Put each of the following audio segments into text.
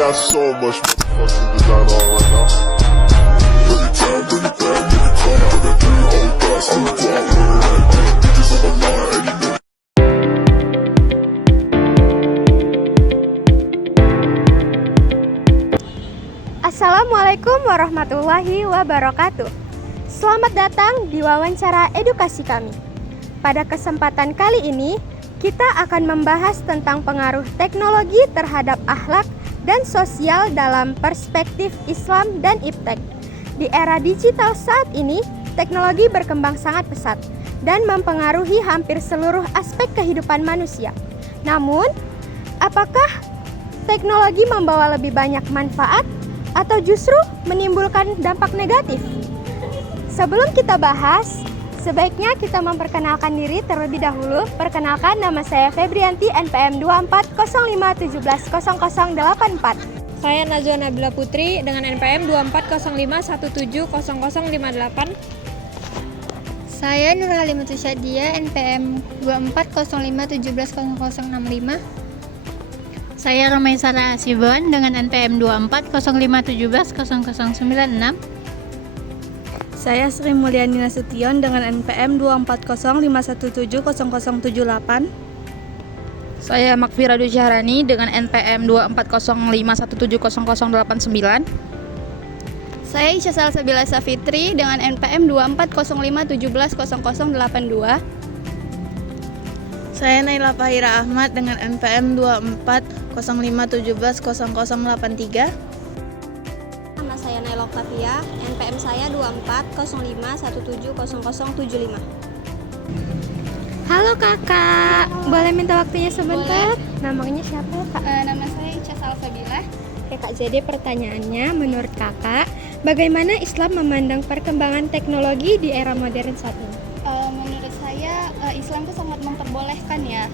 got so much motherfucking design on right now. Every time, bring it back, make it come. I got 3 whole thoughts, I'm a dog, bitches on my line, and you know. Assalamualaikum warahmatullahi wabarakatuh. Selamat datang di wawancara edukasi kami. Pada kesempatan kali ini, kita akan membahas tentang pengaruh teknologi terhadap akhlak dan sosial dalam perspektif Islam dan iptek. Di era digital saat ini, teknologi berkembang sangat pesat dan mempengaruhi hampir seluruh aspek kehidupan manusia. Namun, apakah teknologi membawa lebih banyak manfaat atau justru menimbulkan dampak negatif? Sebelum kita bahas, sebaiknya kita memperkenalkan diri terlebih dahulu. Perkenalkan, nama saya Febrianti, NPM 2405170084. Saya Najwa Nabila Putri dengan NPM 2405170058. Saya Nur Halimatu Syadia, NPM 2405170065. Saya Romaisara Asibon dengan NPM 2405170096. Saya Sri Mulyani Nasution dengan NPM 2405170078. Saya Makfira Dujahrani dengan NPM 2405170089. Saya Isya Salsabila Safitri dengan NPM 2405170082. Saya Naila Fahira Ahmad dengan NPM 2405170083. Nama saya Naila Oktavia, NPM saya 2405170075. Halo kakak, boleh minta waktunya sebentar? Boleh. Namanya siapa kak? Nama saya Isya Salsabila. Oke kak, jadi pertanyaannya, menurut kakak, bagaimana Islam memandang perkembangan teknologi di era modern saat ini? Menurut saya Islam itu sangat memperbolehkan ya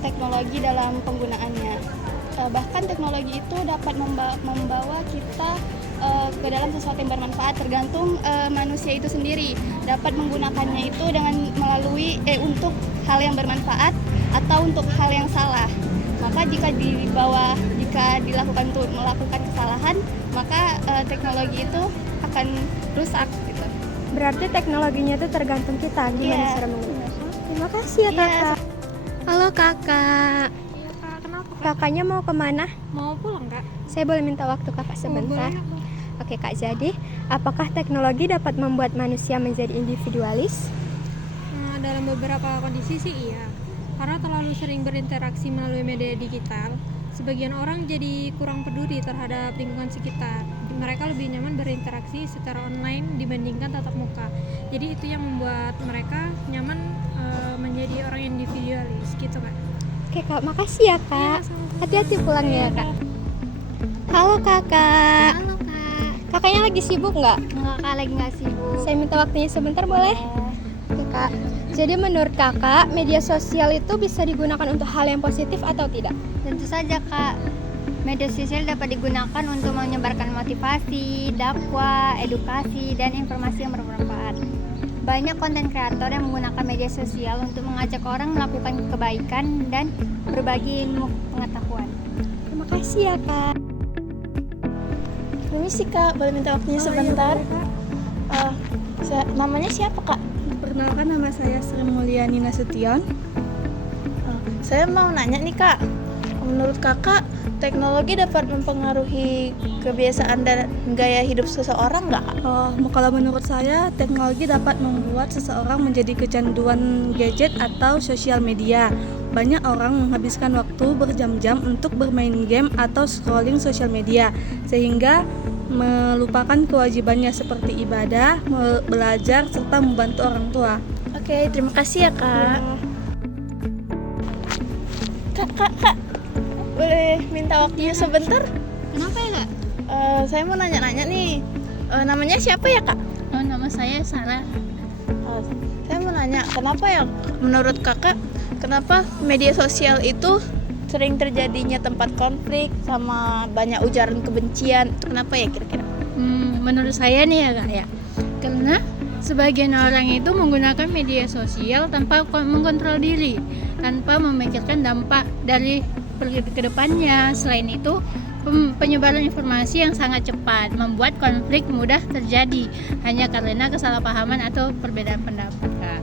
teknologi dalam penggunaannya. Bahkan teknologi itu dapat membawa kita ke dalam sesuatu yang bermanfaat, tergantung manusia itu sendiri dapat menggunakannya itu dengan melalui untuk hal yang bermanfaat atau untuk hal yang salah. Maka jika dilakukan untuk melakukan kesalahan, maka teknologi itu akan rusak gitu. Berarti teknologinya itu tergantung kita gimana cara menggunakannya. Terima kasih ya kakak. Halo kakak. Iya kak, kenapa? Kakaknya mau kemana? Mau pulang kak? Saya boleh minta waktu kakak sebentar? Boleh, Kak. Oke kak, jadi apakah teknologi dapat membuat manusia menjadi individualis? Nah, dalam beberapa kondisi sih iya. Karena terlalu sering berinteraksi melalui media digital, sebagian orang jadi kurang peduli terhadap lingkungan sekitar. Mereka lebih nyaman berinteraksi secara online dibandingkan tatap muka. Jadi itu yang membuat mereka nyaman menjadi orang individualis gitu kak. Oke kak, makasih ya kak. Hati-hati pulang ya kak. Halo kakak. Halo kak. Kakaknya lagi sibuk nggak? Enggak kak, lagi nggak sibuk. Saya minta waktunya sebentar boleh? Oke kak. Jadi menurut kakak, media sosial itu bisa digunakan untuk hal yang positif atau tidak? Tentu saja kak. Media sosial dapat digunakan untuk menyebarkan motivasi, dakwah, edukasi, dan informasi yang bermanfaat. Banyak konten kreator yang menggunakan media sosial untuk mengajak orang melakukan kebaikan dan berbagi ilmu pengetahuan. Terima kasih ya kak. Permisi kak, boleh minta waktunya sebentar? Namanya siapa kak? Perkenalkan, nama saya Sri Mulyani Nasution. Saya mau nanya nih kak, menurut kakak teknologi dapat mempengaruhi kebiasaan dan gaya hidup seseorang nggak kak? Kalau menurut saya, teknologi dapat membuat seseorang menjadi kecanduan gadget atau sosial media. Banyak orang menghabiskan waktu berjam-jam untuk bermain game atau scrolling sosial media, sehingga melupakan kewajibannya seperti ibadah, belajar, serta membantu orang tua. Oke, terima kasih ya kak. Kak, boleh minta waktunya sebentar? Kenapa ya kak? Saya mau nanya-nanya nih, namanya siapa ya kak? Nama saya Sarah. Saya mau nanya, kenapa ya menurut kakak, kenapa media sosial itu sering terjadinya tempat konflik sama banyak ujaran kebencian? Itu kenapa ya kira-kira? Menurut saya nih ya kak ya, karena sebagian orang itu menggunakan media sosial tanpa mengontrol diri, tanpa memikirkan dampak dari ke depannya. Selain itu, penyebaran informasi yang sangat cepat membuat konflik mudah terjadi hanya karena kesalahpahaman atau perbedaan pendapat, Kak.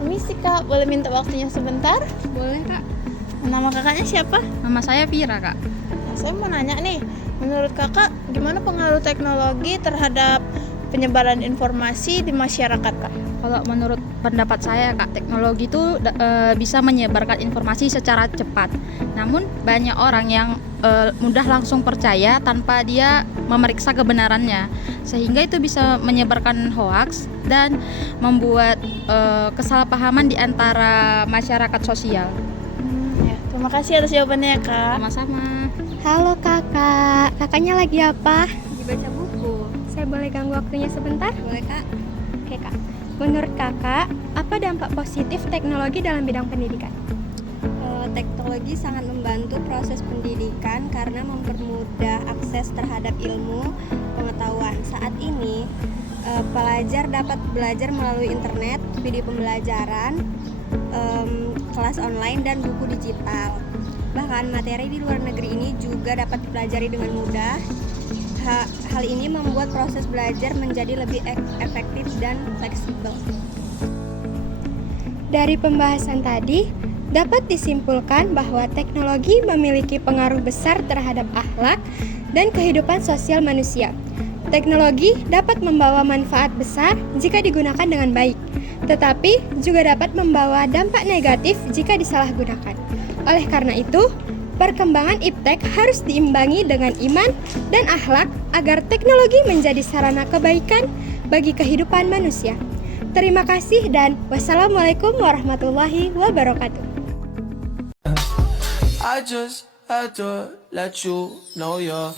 Permisi Kak, boleh minta waktunya sebentar? Boleh Kak. Nama kakaknya siapa? Nama saya Vira, Kak. Nah, saya mau nanya nih, menurut kakak gimana pengaruh teknologi terhadap penyebaran informasi di masyarakat, Kak? Kalau menurut pendapat saya, Kak, teknologi itu bisa menyebarkan informasi secara cepat. Namun banyak orang yang mudah langsung percaya tanpa dia memeriksa kebenarannya, sehingga itu bisa menyebarkan hoaks dan membuat kesalahpahaman di antara masyarakat sosial. Ya, terima kasih atas jawabannya ya, Kak. Sama-sama. Halo kakak, kakaknya lagi apa? Dibaca buku. Saya boleh ganggu waktunya sebentar? Boleh Kak. Oke kak, menurut kakak, apa dampak positif teknologi dalam bidang pendidikan? Teknologi sangat membantu proses pendidikan karena mempermudah akses terhadap ilmu pengetahuan. Saat ini, pelajar dapat belajar melalui internet, video pembelajaran, kelas online, dan buku digital. Bahkan materi di luar negeri ini juga dapat dipelajari dengan mudah. Hal ini membuat proses belajar menjadi lebih efektif dan fleksibel. Dari pembahasan tadi, dapat disimpulkan bahwa teknologi memiliki pengaruh besar terhadap akhlak dan kehidupan sosial manusia. Teknologi dapat membawa manfaat besar jika digunakan dengan baik, tetapi juga dapat membawa dampak negatif jika disalahgunakan. Oleh karena itu, perkembangan iptek harus diimbangi dengan iman dan akhlak agar teknologi menjadi sarana kebaikan bagi kehidupan manusia. Terima kasih dan wassalamualaikum warahmatullahi wabarakatuh. I just had to let you know you're